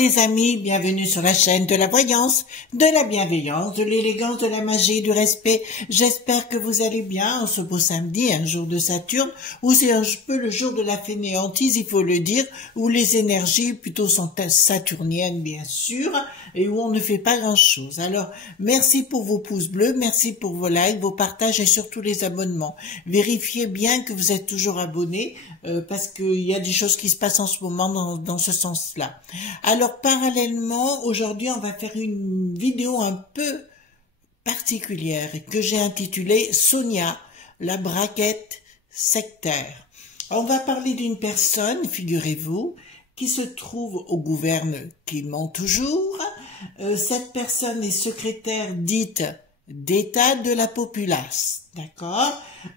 les amis, bienvenue sur la chaîne de la voyance, de la bienveillance, de l'élégance, de la magie, du respect. J'espère que vous allez bien en ce beau samedi, un jour de Saturne, ou c'est un peu le jour de la fainéantise, il faut le dire, où les énergies plutôt sont saturniennes bien sûr, et où on ne fait pas grand chose. Alors, merci pour vos pouces bleus, merci pour vos likes, vos partages et surtout les abonnements. Vérifiez bien que vous êtes toujours abonnés, parce qu'il y a des choses qui se passent en ce moment dans ce sens-là. Alors, parallèlement, aujourd'hui, on va faire une vidéo un peu particulière que j'ai intitulée Sonia, la braquette sectaire. On va parler d'une personne, figurez-vous, qui se trouve au gouvernement, qui ment toujours. Cette personne est secrétaire dite d'État de la populace, d'accord?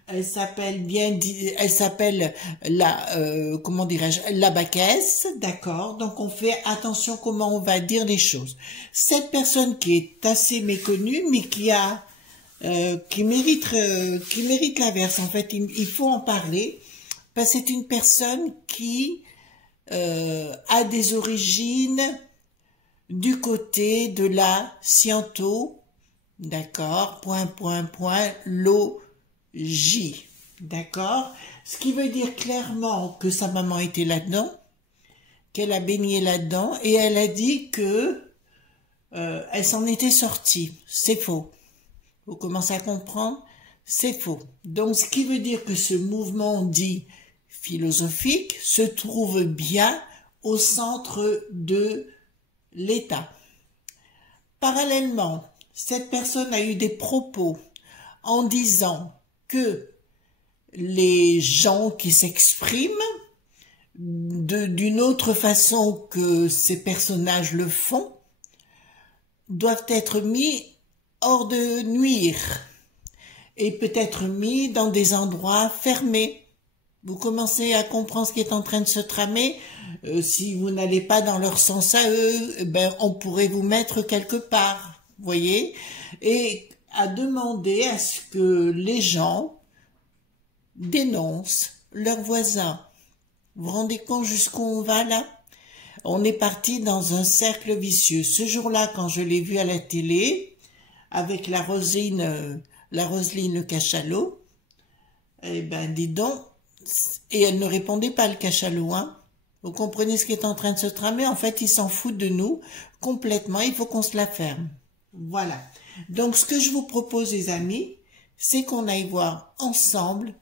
Elle s'appelle comment dirais-je, la Baquesse, d'accord? Donc on fait attention comment on va dire les choses. Cette personne qui est assez méconnue, mais qui mérite l'averse. En fait, il faut en parler parce que c'est une personne qui a des origines du côté de la sciento. D'accord, logis, d'accord, ce qui veut dire clairement que sa maman était là-dedans, qu'elle a baigné là-dedans, et elle a dit que elle s'en était sortie. C'est faux. Vous commencez à comprendre? C'est faux. Donc, ce qui veut dire que ce mouvement dit philosophique se trouve bien au centre de l'État. Parallèlement, cette personne a eu des propos en disant que les gens qui s'expriment d'une autre façon que ces personnages le font doivent être mis hors de nuire et peut-être mis dans des endroits fermés. Vous commencez à comprendre ce qui est en train de se tramer. Si vous n'allez pas dans leur sens à eux, on pourrait vous mettre quelque part. Voyez, et à demander à ce que les gens dénoncent leurs voisins. Vous vous rendez compte jusqu'où on va là? On est parti dans un cercle vicieux. Ce jour-là, quand je l'ai vu à la télé, avec la Roselyne le cachalot, eh ben, dis donc, et elle ne répondait pas le cachalot, hein. Vous comprenez ce qui est en train de se tramer? En fait, ils s'en foutent de nous complètement, il faut qu'on se la ferme. Voilà. Donc, ce que je vous propose, les amis, c'est qu'on aille voir ensemble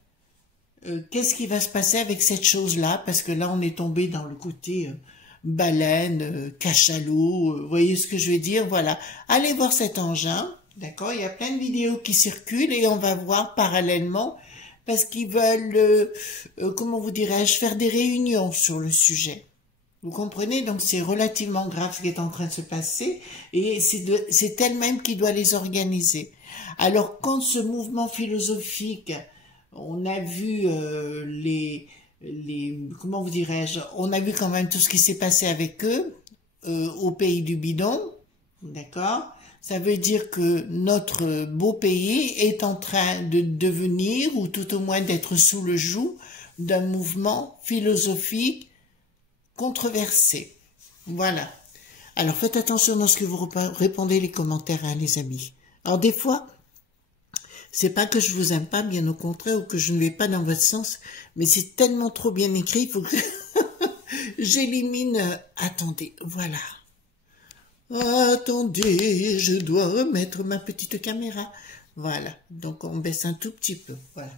qu'est-ce qui va se passer avec cette chose-là, parce que là, on est tombé dans le côté baleine, cachalot, vous voyez ce que je veux dire? Voilà. Allez voir cet engin, d'accord? Il y a plein de vidéos qui circulent et on va voir parallèlement, parce qu'ils veulent, comment vous dirais-je, faire des réunions sur le sujet. Vous comprenez? Donc c'est relativement grave ce qui est en train de se passer et c'est elle-même qui doit les organiser. Alors quand ce mouvement philosophique, on a vu comment vous dirais-je, on a vu quand même tout ce qui s'est passé avec eux au pays du bidon, d'accord? Ça veut dire que notre beau pays est en train de devenir, ou tout au moins d'être sous le joug d'un mouvement philosophique controversé. Voilà. Alors faites attention dans ce que vous répondez les commentaires, hein, les amis. Alors des fois, c'est pas que je vous aime pas, bien au contraire, ou que je ne vais pas dans votre sens, mais c'est tellement trop bien écrit, il faut que j'élimine. Attendez, voilà. Attendez, je dois remettre ma petite caméra. Voilà. Donc on baisse un tout petit peu. Voilà.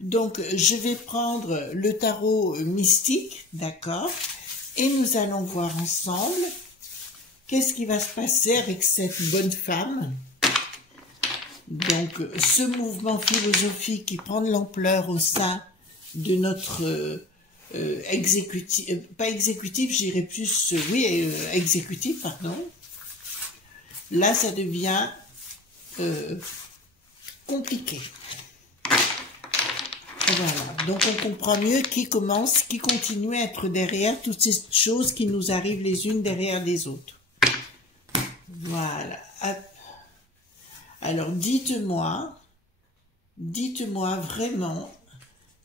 Donc je vais prendre le tarot mystique, d'accord? Et nous allons voir ensemble qu'est-ce qui va se passer avec cette bonne femme. Donc, ce mouvement philosophique qui prend de l'ampleur au sein de notre exécutif, pas exécutif, j'irais plus, oui, exécutif, pardon. Là, ça devient compliqué. Voilà, donc on comprend mieux qui commence, qui continue à être derrière toutes ces choses qui nous arrivent les unes derrière les autres. Voilà. Hop. Alors dites-moi vraiment,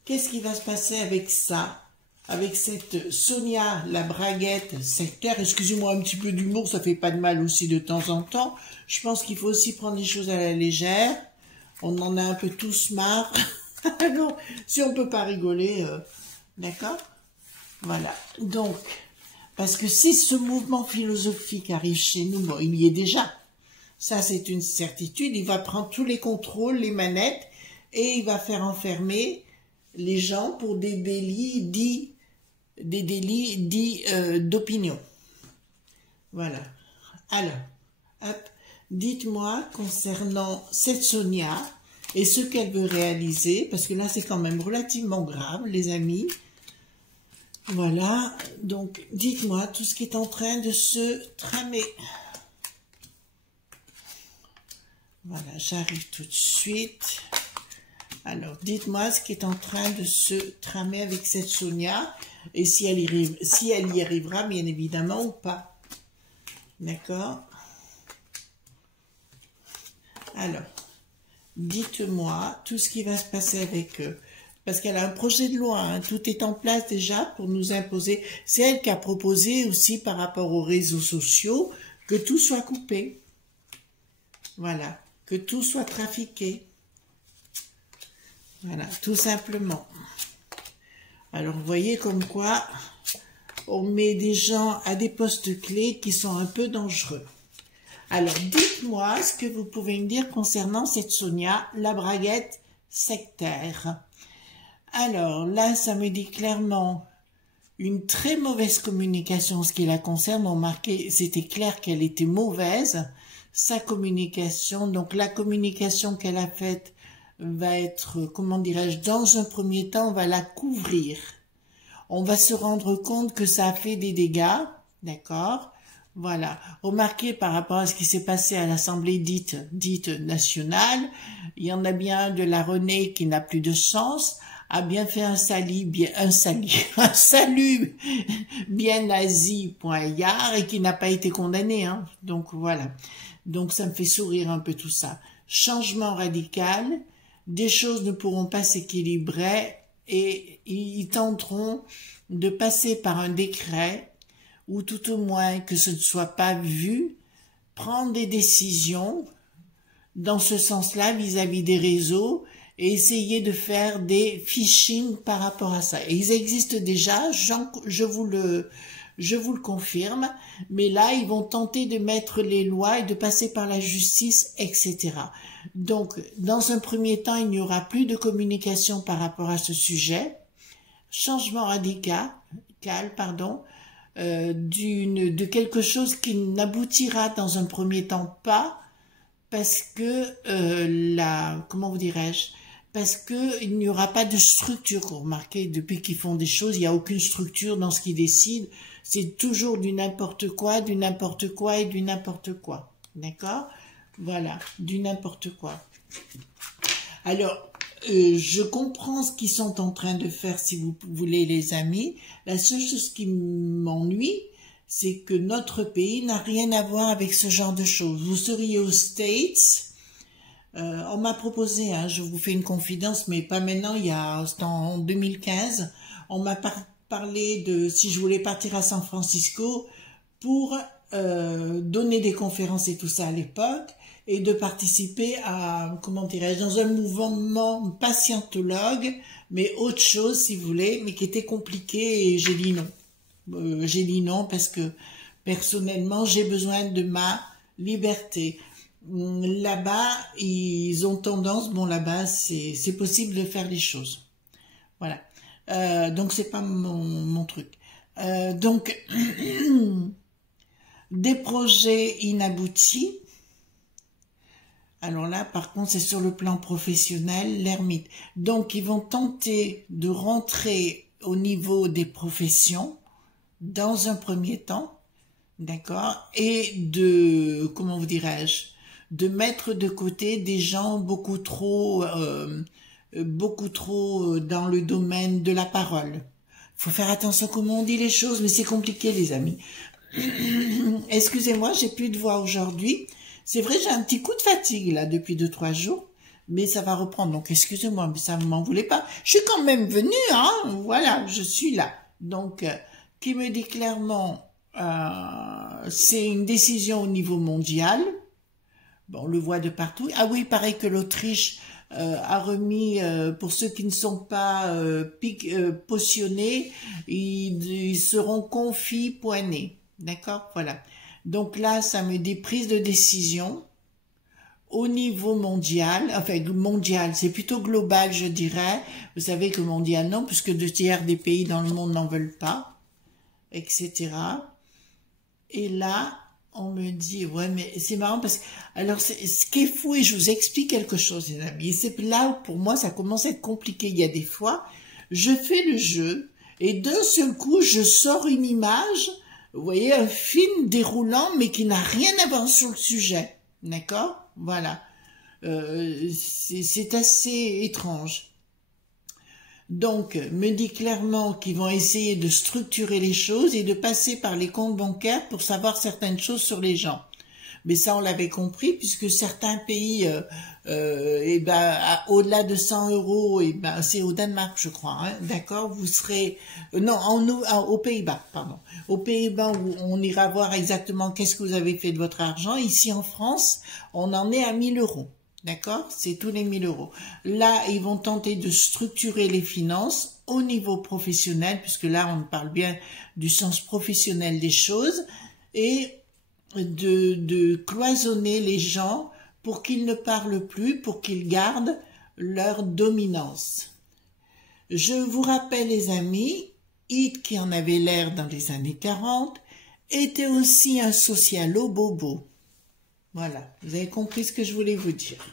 qu'est-ce qui va se passer avec ça avec cette Sonia, la braguette sectaire. Excusez-moi un petit peu d'humour, ça fait pas de mal aussi de temps en temps. Je pense qu'il faut aussi prendre les choses à la légère. On en a un peu tous marre. Alors, si on peut pas rigoler, d'accord? Voilà. Donc, parce que si ce mouvement philosophique arrive chez nous, bon, il y est déjà. Ça, c'est une certitude. Il va prendre tous les contrôles, les manettes, et il va faire enfermer les gens pour des délits dits d'opinion. Voilà. Alors, hop, dites-moi concernant cette Sonia et ce qu'elle veut réaliser, parce que là, c'est quand même relativement grave, les amis. Voilà, donc dites-moi tout ce qui est en train de se tramer. Voilà, j'arrive tout de suite. Alors, dites-moi ce qui est en train de se tramer avec cette Sonia et si elle y arrivera, bien évidemment, ou pas. D'accord? Alors, dites-moi tout ce qui va se passer avec eux. Parce qu'elle a un projet de loi, hein, tout est en place déjà pour nous imposer. C'est elle qui a proposé aussi par rapport aux réseaux sociaux que tout soit coupé. Voilà, que tout soit trafiqué. Voilà, tout simplement. Alors, vous voyez comme quoi on met des gens à des postes clés qui sont un peu dangereux. Alors, dites-moi ce que vous pouvez me dire concernant cette Sonia, la braguette sectaire. Alors, là, ça me dit clairement une très mauvaise communication en ce qui la concerne. On marquait, c'était clair qu'elle était mauvaise, sa communication. Donc, la communication qu'elle a faite va être, comment dirais-je, dans un premier temps, on va la couvrir. On va se rendre compte que ça a fait des dégâts, d'accord? Voilà. Remarquez par rapport à ce qui s'est passé à l'Assemblée dite nationale, il y en a bien de la Renée qui n'a plus de sens, a bien fait un salut bien nazi, poignard, et qui n'a pas été condamné, hein. Donc voilà. Donc ça me fait sourire un peu tout ça. Changement radical, des choses ne pourront pas s'équilibrer et ils tenteront de passer par un décret ou tout au moins que ce ne soit pas vu, prendre des décisions dans ce sens-là vis-à-vis des réseaux et essayer de faire des phishing par rapport à ça. Et ils existent déjà, je vous le confirme, mais là, ils vont tenter de mettre les lois et de passer par la justice, etc. Donc, dans un premier temps, il n'y aura plus de communication par rapport à ce sujet. Changement radical, de quelque chose qui n'aboutira dans un premier temps pas, parce que, comment vous dirais-je, parce que il n'y aura pas de structure. Vous remarquez, depuis qu'ils font des choses, il n'y a aucune structure dans ce qu'ils décident. C'est toujours du n'importe quoi, du n'importe quoi et du n'importe quoi. D'accord? Voilà, du n'importe quoi. Alors, je comprends ce qu'ils sont en train de faire, si vous voulez, les amis. La seule chose qui m'ennuie, c'est que notre pays n'a rien à voir avec ce genre de choses. Vous seriez aux States, on m'a proposé, hein, je vous fais une confidence, mais pas maintenant, c'était en 2015, on m'a parlé de si je voulais partir à San Francisco pour donner des conférences et tout ça à l'époque, et de participer à, comment dirais-je, dans un mouvement pas scientologue, mais autre chose, si vous voulez, mais qui était compliqué, et j'ai dit non. J'ai dit non parce que, personnellement, j'ai besoin de ma liberté. Là-bas, ils ont tendance, bon, là-bas, c'est possible de faire les choses. Voilà. Donc, c'est pas mon truc. Donc, des projets inaboutis. Alors là, par contre, c'est sur le plan professionnel, l'ermite. Donc, ils vont tenter de rentrer au niveau des professions dans un premier temps, d'accord, et de, comment vous dirais-je, de mettre de côté des gens beaucoup trop dans le domaine de la parole. Faut faire attention comment on dit les choses, mais c'est compliqué, les amis. Excusez-moi, j'ai plus de voix aujourd'hui. C'est vrai, j'ai un petit coup de fatigue, là, depuis 2-3 jours, mais ça va reprendre. Donc, excusez-moi, mais ça ne m'en voulait pas. Je suis quand même venue, hein, voilà, je suis là. Donc, qui me dit clairement, c'est une décision au niveau mondial. Bon, on le voit de partout. Ah oui, pareil que l'Autriche a remis, pour ceux qui ne sont pas potionnés, ils seront confits poignés. D'accord? Voilà. Donc là, ça me dit prise de décision au niveau mondial, enfin mondial, c'est plutôt global, je dirais. Vous savez que mondial, non, puisque 2/3 des pays dans le monde n'en veulent pas, etc. Et là, on me dit, ouais, mais c'est marrant parce que, alors, ce qui est fou, et je vous explique quelque chose, les amis, c'est là où, pour moi, ça commence à être compliqué. Il y a des fois, je fais le jeu, et d'un seul coup, je sors une image, vous voyez, un film déroulant, mais qui n'a rien à voir sur le sujet. D'accord? Voilà. C'est assez étrange. Donc, me dit clairement qu'ils vont essayer de structurer les choses et de passer par les comptes bancaires pour savoir certaines choses sur les gens. Mais ça, on l'avait compris, puisque certains pays, au-delà de 100 euros, c'est au Danemark, je crois, hein, d'accord, vous serez, non, aux Pays-Bas, pardon, aux Pays-Bas où on ira voir exactement qu'est-ce que vous avez fait de votre argent. Ici en France, on en est à 1000 euros. D'accord? C'est tous les 1000 euros. Là, ils vont tenter de structurer les finances au niveau professionnel, puisque là, on parle bien du sens professionnel des choses, et de cloisonner les gens pour qu'ils ne parlent plus, pour qu'ils gardent leur dominance. Je vous rappelle, les amis, Hitler, qui en avait l'air dans les années 40, était aussi un socialo-bobo. Voilà, vous avez compris ce que je voulais vous dire.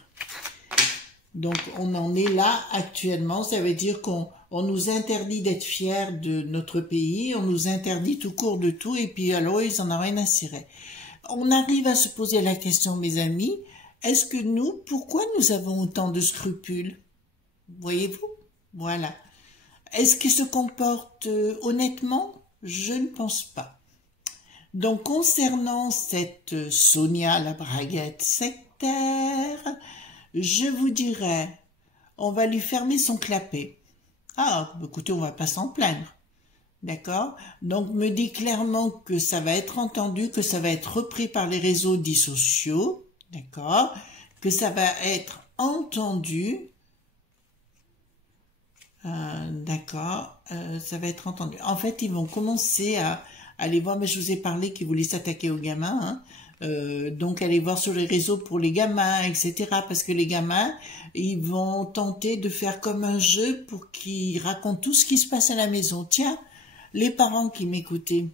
Donc, on en est là actuellement. Ça veut dire qu'on nous interdit d'être fiers de notre pays, on nous interdit tout court de tout, et puis alors, ils en ont rien à cirer. On arrive à se poser la question, mes amis, est-ce que nous, pourquoi nous avons autant de scrupules? Voyez-vous? Voilà. Est-ce qu'ils se comportent honnêtement? Je ne pense pas. Donc, concernant cette Sonia la braguette sectaire, je vous dirais, on va lui fermer son clapet. Ah, écoutez, on va pas s'en plaindre. D'accord? Donc, me dit clairement que ça va être entendu, que ça va être repris par les réseaux dits sociaux. D'accord? Que ça va être entendu. D'accord? Ça va être entendu. En fait, ils vont commencer à aller voir, mais je vous ai parlé qu'ils voulaient s'attaquer aux gamins, hein. Donc aller voir sur les réseaux pour les gamins, etc. Parce que les gamins, ils vont tenter de faire comme un jeu pour qu'ils racontent tout ce qui se passe à la maison. Tiens, les parents qui m'écoutaient,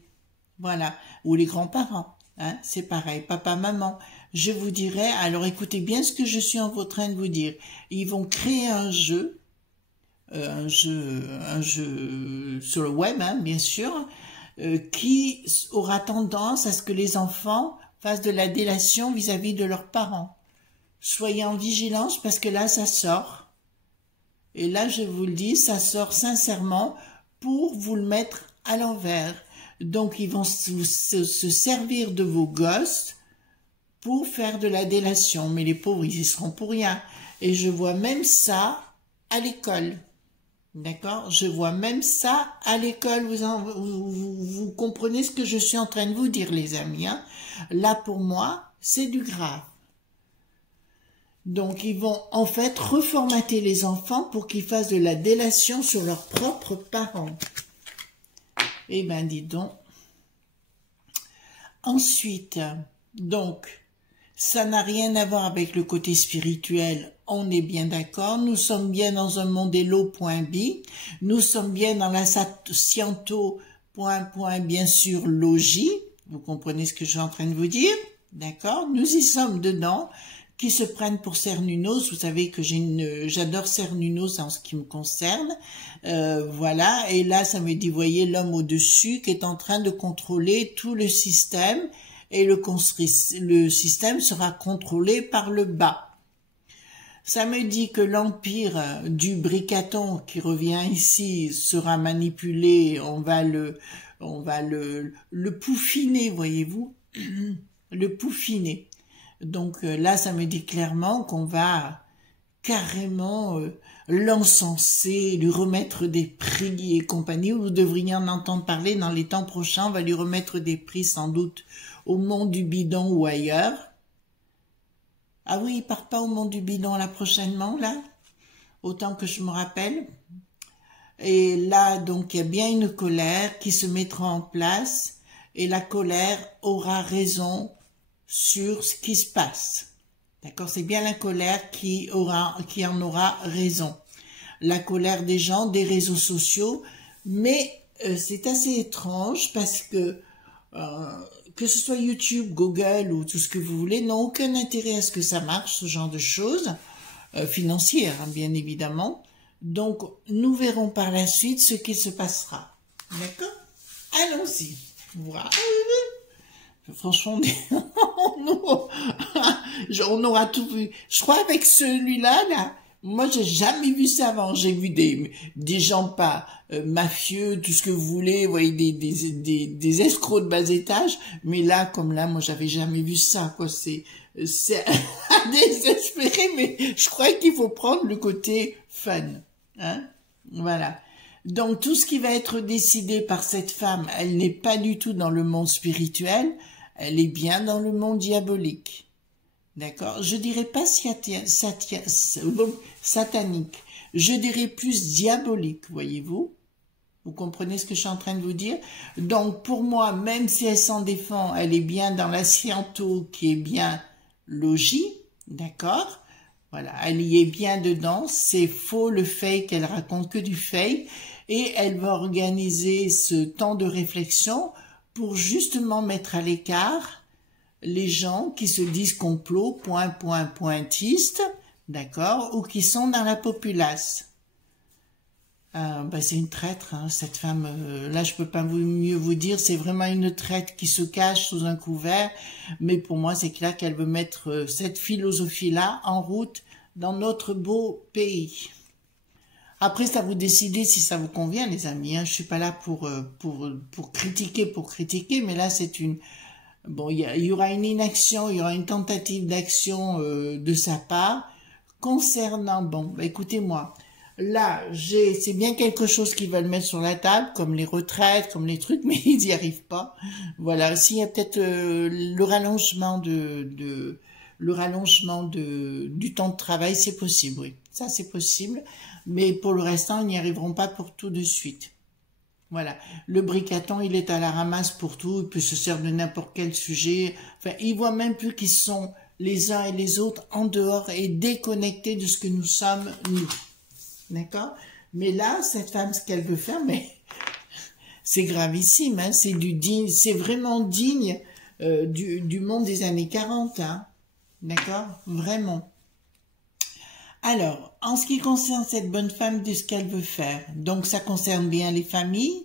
voilà, ou les grands-parents, hein, c'est pareil, papa, maman. Je vous dirais, alors écoutez bien ce que je suis en train de vous dire. Ils vont créer un jeu sur le web, hein, bien sûr, qui aura tendance à ce que les enfants fassent de la délation vis-à-vis de leurs parents. Soyez en vigilance parce que là, ça sort. Et là, je vous le dis, ça sort sincèrement pour vous le mettre à l'envers. Donc, ils vont se servir de vos gosses pour faire de la délation. Mais les pauvres, ils y seront pour rien. Et je vois même ça à l'école. D'accord? Je vois même ça à l'école. Vous comprenez ce que je suis en train de vous dire, les amis, hein? Là, pour moi, c'est du grave. Donc, ils vont en fait reformater les enfants pour qu'ils fassent de la délation sur leurs propres parents. Eh ben, dis donc. Ensuite, donc, ça n'a rien à voir avec le côté spirituel, on est bien d'accord. Nous sommes bien dans un mondello.bi. Nous sommes bien dans la sciento, bien sûr, logie. Vous comprenez ce que je suis en train de vous dire? D'accord? Nous y sommes dedans, qui se prennent pour Cernunos. Vous savez que j'adore Cernunos en ce qui me concerne. Voilà. Et là, ça me dit, voyez, l'homme au-dessus qui est en train de contrôler tout le système. Et le système sera contrôlé par le bas. Ça me dit que l'empire du bricaton qui revient ici sera manipulé, on va le pouffiner, voyez-vous, le pouffiner. Donc là, ça me dit clairement qu'on va carrément l'encenser, lui remettre des prix et compagnie. Vous devriez en entendre parler dans les temps prochains. On va lui remettre des prix sans doute au Mont du Bidon ou ailleurs. Ah oui, il part pas au Mont du Bidon là prochainement, là, autant que je me rappelle. Et là, donc, il y a bien une colère qui se mettra en place et la colère aura raison sur ce qui se passe. D'accord? C'est bien la colère qui en aura raison. La colère des gens, des réseaux sociaux, mais c'est assez étrange parce que ce soit YouTube, Google ou tout ce que vous voulez, n'ont aucun intérêt à ce que ça marche, ce genre de choses, financières, hein, bien évidemment. Donc, nous verrons par la suite ce qui se passera. D'accord? Allons-y. Voilà. Franchement, on aura tout vu. Je crois avec celui-là, là, moi, j'ai jamais vu ça avant. J'ai vu des gens pas mafieux, tout ce que vous voulez, vous voyez, des escrocs de bas étage. Mais là, comme là, moi, j'avais jamais vu ça, quoi. C'est à désespérer, mais je crois qu'il faut prendre le côté fun, hein. Voilà. Donc, tout ce qui va être décidé par cette femme, elle n'est pas du tout dans le monde spirituel, elle est bien dans le monde diabolique. D'accord? Je dirais pas satanique, je dirais plus diabolique, voyez-vous? Vous comprenez ce que je suis en train de vous dire? Donc, pour moi, même si elle s'en défend, elle est bien dans la sciento qui est bien logis, d'accord? Voilà, elle y est bien dedans, c'est faux le fake, elle raconte que du fake, et elle va organiser ce temps de réflexion pour justement mettre à l'écart les gens qui se disent complot, pointistes, d'accord, ou qui sont dans la populace. C'est une traître, hein, cette femme, là je peux pas mieux vous dire, c'est vraiment une traître qui se cache sous un couvert, mais pour moi c'est clair qu'elle veut mettre cette philosophie-là en route dans notre beau pays. Après, c'est à vous décider si ça vous convient, les amis, hein. Je suis pas là pour critiquer, mais là c'est une... Bon, il y aura une inaction, il y aura une tentative d'action de sa part concernant... Bon, écoutez-moi, là, c'est bien quelque chose qu'ils veulent mettre sur la table, comme les retraites, comme les trucs, mais ils n'y arrivent pas. Voilà, s'il y a peut-être le rallongement du temps de travail, c'est possible, oui. Ça, c'est possible, mais pour le restant, ils n'y arriveront pas pour tout de suite. Voilà, le bricaton, il est à la ramasse pour tout, il peut se servir de n'importe quel sujet. Enfin, il voit même plus qu'ils sont les uns et les autres en dehors et déconnectés de ce que nous sommes, nous. D'accord? Mais là, cette femme, ce qu'elle veut faire, mais c'est gravissime, hein, c'est vraiment digne du monde des années 40, hein. D'accord? Vraiment. Alors, en ce qui concerne cette bonne femme, de ce qu'elle veut faire, donc ça concerne bien les familles.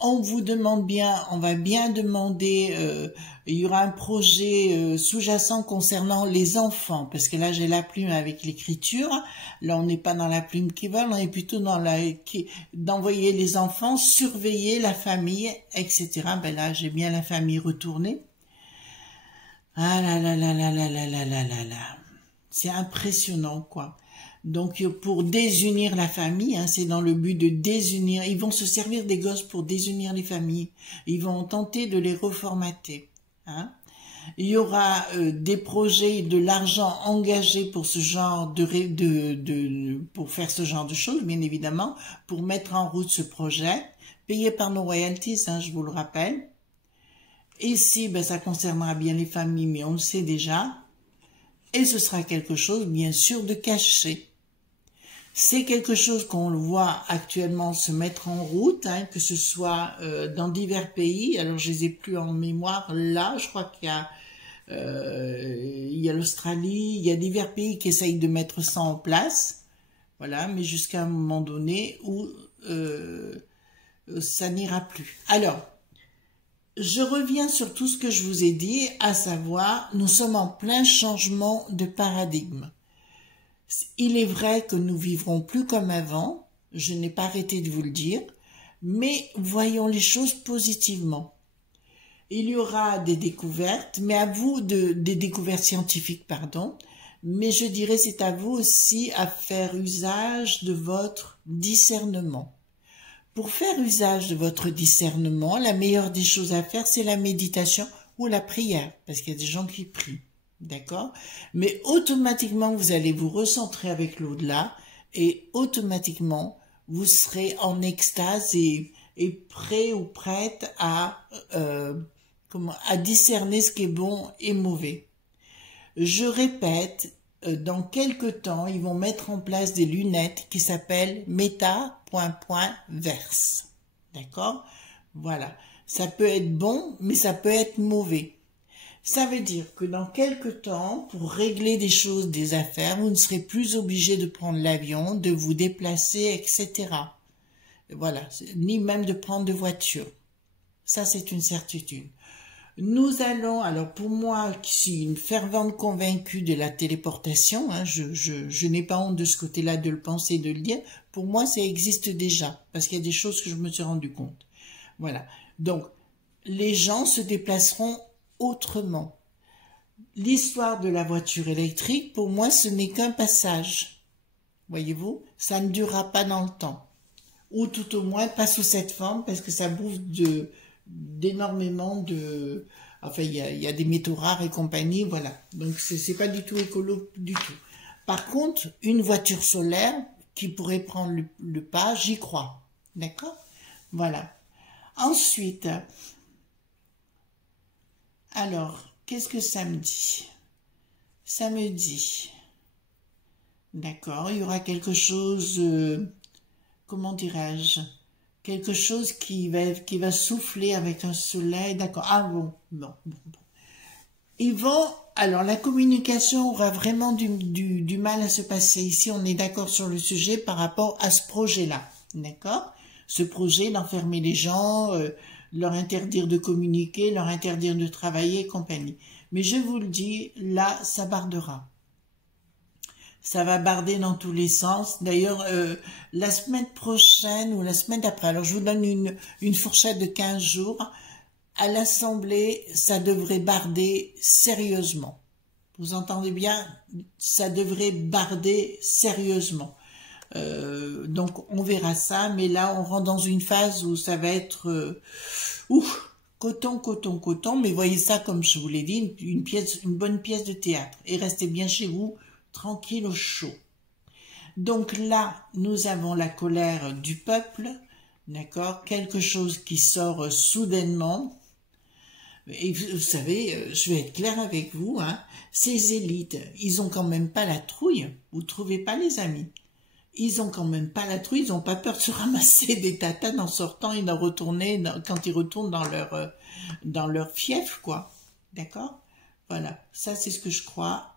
On vous demande bien, on va bien demander, il y aura un projet sous-jacent concernant les enfants, parce que là j'ai la plume avec l'écriture, là on n'est pas dans la plume qui vole, on est plutôt dans d'envoyer les enfants, surveiller la famille, etc. Ben là j'ai bien la famille retournée. Ah là là là là là là là là là là. C'est impressionnant, quoi. Donc, pour désunir la famille, hein, c'est dans le but de désunir. Ils vont se servir des gosses pour désunir les familles. Ils vont tenter de les reformater. Hein. Il y aura des projets, de l'argent engagé pour ce genre pour faire ce genre de choses, bien évidemment, pour mettre en route ce projet, payé par nos royalties, hein, je vous le rappelle. Ici, ben, ça concernera bien les familles, mais on le sait déjà. Et ce sera quelque chose, bien sûr, de caché. C'est quelque chose qu'on le voit actuellement se mettre en route, hein, que ce soit dans divers pays. Alors, je les ai plus en mémoire. Là, je crois qu'il y a l'Australie, il y a divers pays qui essayent de mettre ça en place. Voilà, mais jusqu'à un moment donné où ça n'ira plus. Alors, je reviens sur tout ce que je vous ai dit, à savoir, nous sommes en plein changement de paradigme. Il est vrai que nous vivrons plus comme avant, je n'ai pas arrêté de vous le dire, mais voyons les choses positivement. Il y aura des découvertes, mais des découvertes scientifiques, pardon, Mais je dirais c'est à vous aussi à faire usage de votre discernement. Pour faire usage de votre discernement, la meilleure des choses à faire, c'est la méditation ou la prière, parce qu'il y a des gens qui prient, d'accord? Mais automatiquement, vous allez vous recentrer avec l'au-delà et automatiquement, vous serez en extase et prêt ou prête à discerner ce qui est bon et mauvais. Je répète, dans quelques temps, ils vont mettre en place des lunettes qui s'appellent Meta. Verse. D'accord? Voilà. Ça peut être bon, mais ça peut être mauvais. Ça veut dire que dans quelques temps, pour régler des choses, des affaires, vous ne serez plus obligé de prendre l'avion, de vous déplacer, etc. Voilà. Ni même de prendre de voiture. Ça, c'est une certitude. Nous allons, alors pour moi, qui suis une fervente convaincue de la téléportation, hein, je n'ai pas honte de ce côté-là de le penser, de le dire, pour moi ça existe déjà, parce qu'il y a des choses que je me suis rendu compte. Voilà, donc les gens se déplaceront autrement. L'histoire de la voiture électrique, pour moi, ce n'est qu'un passage. Voyez-vous, ça ne durera pas dans le temps. Ou tout au moins pas sous cette forme, parce que ça bouffe d'énormément de... Enfin, il y a des métaux rares et compagnie, voilà. Donc, c'est pas du tout écolo du tout. Par contre, une voiture solaire qui pourrait prendre le pas, j'y crois. D'accord? Voilà. Ensuite, alors, qu'est-ce que ça me dit? Ça me dit, d'accord, il y aura quelque chose, comment dirais-je, quelque chose qui va souffler avec un soleil, d'accord. Ah bon. Ils vont, alors la communication aura vraiment du mal à se passer. Ici, on est d'accord sur le sujet par rapport à ce projet-là, d'accord. Ce projet d'enfermer les gens, leur interdire de communiquer, leur interdire de travailler et compagnie. Mais je vous le dis, là, ça bardera. Ça va barder dans tous les sens. D'ailleurs, la semaine prochaine ou la semaine d'après, alors je vous donne une fourchette de 15 jours, à l'Assemblée, ça devrait barder sérieusement. Vous entendez bien? Ça devrait barder sérieusement. Donc, on verra ça, mais là, on rentre dans une phase où ça va être... coton, coton, coton, mais voyez ça, comme je vous l'ai dit, une bonne pièce de théâtre. Et restez bien chez vous, tranquille au chaud. Donc là, nous avons la colère du peuple, d'accord, quelque chose qui sort soudainement. Et vous savez, je vais être claire avec vous, hein, ces élites, ils ont quand même pas la trouille, vous trouvez pas les amis? Ils ont quand même pas la trouille, ils ont pas peur de se ramasser des tatanes en sortant et d'en retourner quand ils retournent dans leur fief, quoi. D'accord? Voilà, ça c'est ce que je crois.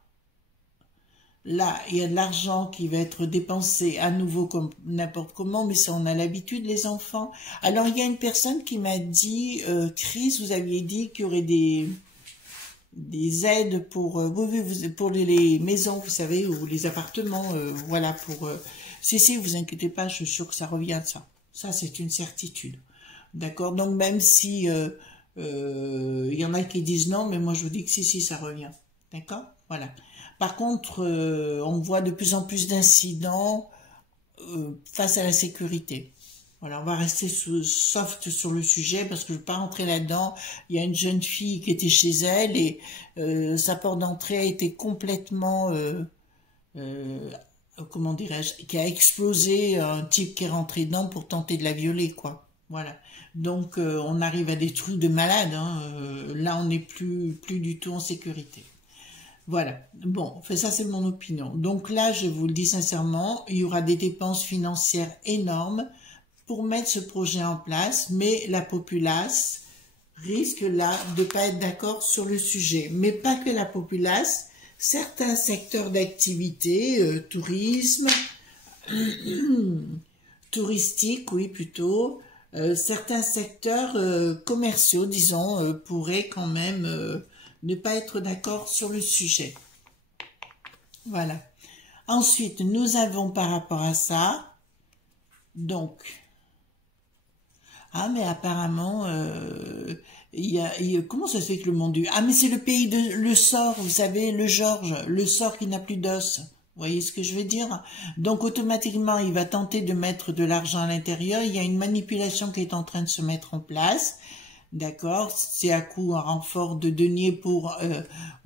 Là, il y a de l'argent qui va être dépensé à nouveau comme n'importe comment, mais ça, on a l'habitude, les enfants. Alors, il y a une personne qui m'a dit, Chris, vous aviez dit qu'il y aurait des aides pour, pour les maisons, vous savez, ou les appartements, voilà, pour... si, vous inquiétez pas, je suis sûre que ça revient de ça. Ça, c'est une certitude. D'accord? Donc, même si il y en a qui disent non, mais moi, je vous dis que si, ça revient. D'accord? Voilà. Par contre, on voit de plus en plus d'incidents face à la sécurité. Voilà, on va rester soft sur le sujet parce que je ne vais pas rentrer là-dedans. Il y a une jeune fille qui était chez elle et sa porte d'entrée a été complètement, comment dirais-je, qui a explosé, un type qui est rentré dedans pour tenter de la violer, quoi. Voilà. Donc, on arrive à des trucs de malade. Hein. Là, on n'est plus du tout en sécurité. Voilà, bon, ça c'est mon opinion. Donc là, je vous le dis sincèrement, il y aura des dépenses financières énormes pour mettre ce projet en place, mais la populace risque là de ne pas être d'accord sur le sujet. Mais pas que la populace, certains secteurs d'activité, tourisme, touristique, oui plutôt, certains secteurs commerciaux, disons, pourraient quand même... ne pas être d'accord sur le sujet. Voilà. Ensuite, nous avons par rapport à ça, donc, ah mais apparemment, comment ça se fait que le Mont-du... Ah, mais c'est le pays de le sort, vous savez, le Georges, le sort qui n'a plus d'os. Vous voyez ce que je veux dire? Donc, automatiquement, il va tenter de mettre de l'argent à l'intérieur. Il y a une manipulation qui est en train de se mettre en place. D'accord, c'est à coup un renfort de deniers pour,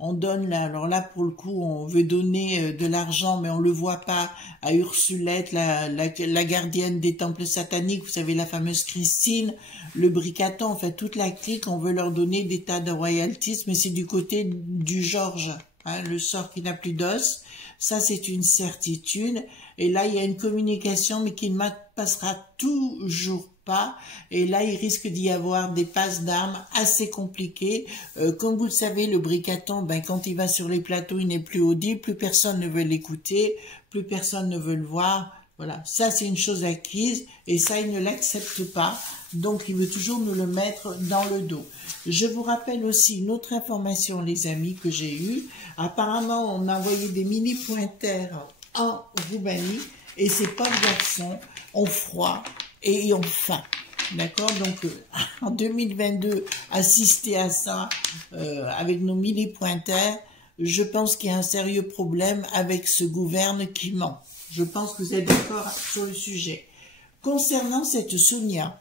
on donne là, alors là pour le coup on veut donner de l'argent mais on le voit pas à Ursulette, la gardienne des temples sataniques, vous savez la fameuse Christine, le Bricaton, en fait toute la clique, on veut leur donner des tas de royalties mais c'est du côté du Georges, hein, le sort qui n'a plus d'os, ça c'est une certitude et là il y a une communication mais qui ne passera toujours pas, et là il risque d'y avoir des passes d'armes assez compliquées. Comme vous le savez, le Bricaton, ben, quand il va sur les plateaux, il n'est plus audible, plus personne ne veut l'écouter, plus personne ne veut le voir. Voilà, ça c'est une chose acquise, et ça il ne l'accepte pas, donc il veut toujours nous le mettre dans le dos. Je vous rappelle aussi une autre information, les amis, que j'ai eue. Apparemment, on a envoyé des mini pointers en Roumanie, et ces pauvres garçons ont froid et ont faim. D'accord? Donc, en 2022, assister à ça avec nos mini-pointers, je pense qu'il y a un sérieux problème avec ce gouverne qui ment. Je pense que vous êtes d'accord sur le sujet. Concernant cette Sonia,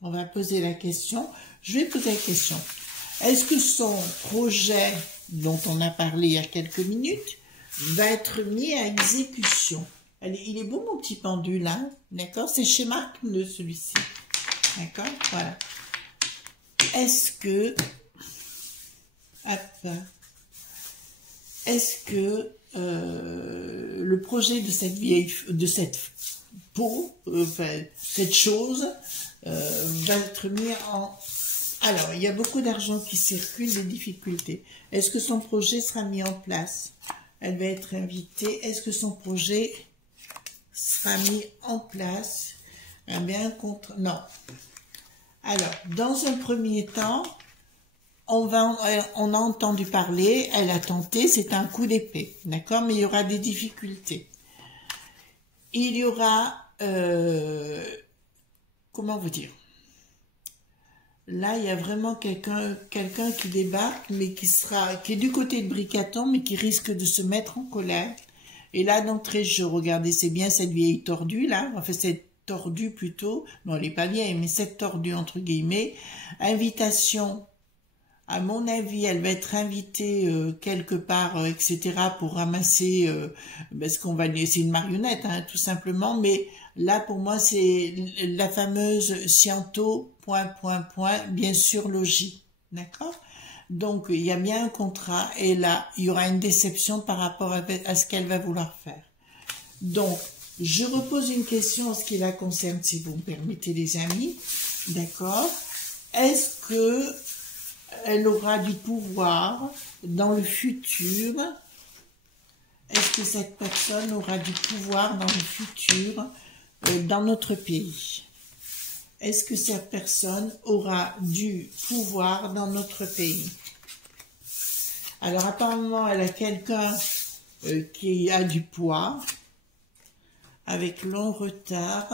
on va poser la question. Je vais poser la question. Est-ce que son projet, dont on a parlé il y a quelques minutes, va être mis à exécution? Il est beau mon petit pendule, hein? D'accord? C'est chez Marc de celui-ci. D'accord? Voilà. Est-ce que... Est-ce que le projet de cette vieille... de cette peau, cette chose, va être mis en... Alors, il y a beaucoup d'argent qui circule, des difficultés. Est-ce que son projet sera mis en place? Elle va être invitée. Est-ce que son projet sera mis en place? Eh bien, non. Alors, dans un premier temps, on a entendu parler, elle a tenté, c'est un coup d'épée, d'accord? Mais il y aura des difficultés. Il y aura, comment vous dire? Là, il y a vraiment quelqu'un qui débarque, mais qui est du côté de Bricaton, mais qui risque de se mettre en colère. Et là, d'entrée, je regardais, c'est bien cette vieille tordue, là, enfin, cette tordue plutôt, non, elle n'est pas vieille, mais cette tordue, entre guillemets, invitation, à mon avis, elle va être invitée quelque part, etc., pour ramasser, parce qu'on va, c'est une marionnette, hein, tout simplement, mais là, pour moi, c'est la fameuse Sciento, ... bien sûr, logis, d'accord? Donc, il y a bien un contrat, et là, il y aura une déception par rapport à ce qu'elle va vouloir faire. Donc, je repose une question en ce qui la concerne, si vous me permettez, les amis, d'accord? Est-ce que elle aura du pouvoir dans le futur? Est-ce que cette personne aura du pouvoir dans le futur dans notre pays? Est-ce que cette personne aura du pouvoir dans notre pays? Alors apparemment, elle a quelqu'un qui a du poids, avec long retard.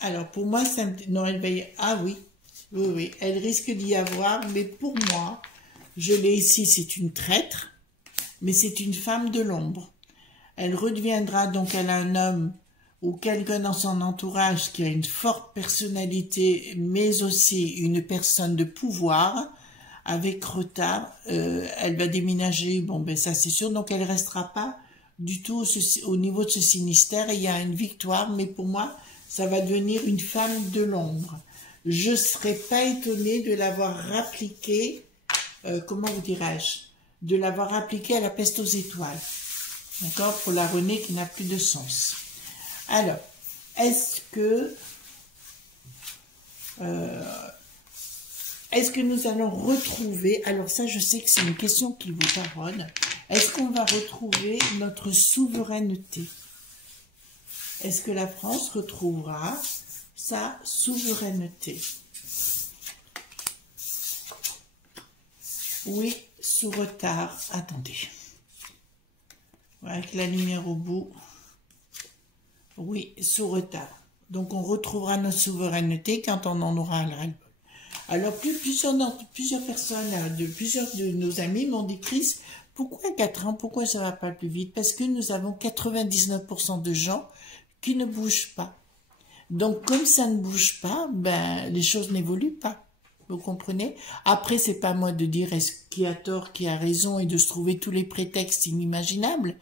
Alors pour moi, non, elle va y... Ah oui, oui, elle risque d'y avoir, mais pour moi, je l'ai ici, c'est une traître, mais c'est une femme de l'ombre. Elle redeviendra, donc elle a un homme ou quelqu'un dans son entourage qui a une forte personnalité, mais aussi une personne de pouvoir, avec retard, elle va déménager, bon ben ça c'est sûr, donc elle restera pas du tout au niveau de ce Sinistère, il y a une victoire, mais pour moi, ça va devenir une femme de l'ombre. Je serais pas étonnée de l'avoir appliquée, comment vous dirais-je, de l'avoir appliquée à la peste aux étoiles, d'accord, pour la Renée qui n'a plus de sens. Alors, est-ce que nous allons retrouver, alors ça je sais que c'est une question qui vous taraude, est-ce qu'on va retrouver notre souveraineté? Est-ce que la France retrouvera sa souveraineté? Oui, sous retard, attendez, avec la lumière au bout. Oui, sous retard. Donc, on retrouvera notre souveraineté quand on en aura le ras-le-bol. Alors, plusieurs personnes, plusieurs de nos amis m'ont dit, Chris, pourquoi 4 ans? Pourquoi ça va pas plus vite? Parce que nous avons 99% de gens qui ne bougent pas. Donc, comme ça ne bouge pas, ben, les choses n'évoluent pas. Vous comprenez? Après, c'est pas à moi de dire est-ce qui a tort, qui a raison et de se trouver tous les prétextes inimaginables.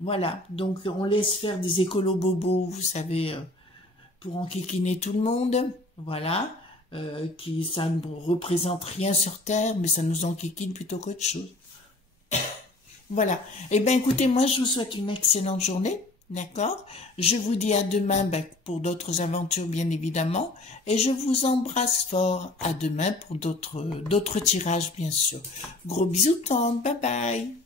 Voilà. Donc, on laisse faire des écolos bobos, vous savez, pour enquiquiner tout le monde. Voilà. Ça ne représente rien sur Terre, mais ça nous enquiquine plutôt qu'autre chose. Voilà. Eh bien, écoutez, moi, je vous souhaite une excellente journée. D'accord? Je vous dis à demain pour d'autres aventures, bien évidemment. Et je vous embrasse fort. À demain pour d'autres tirages, bien sûr. Gros bisous, tante. Bye bye.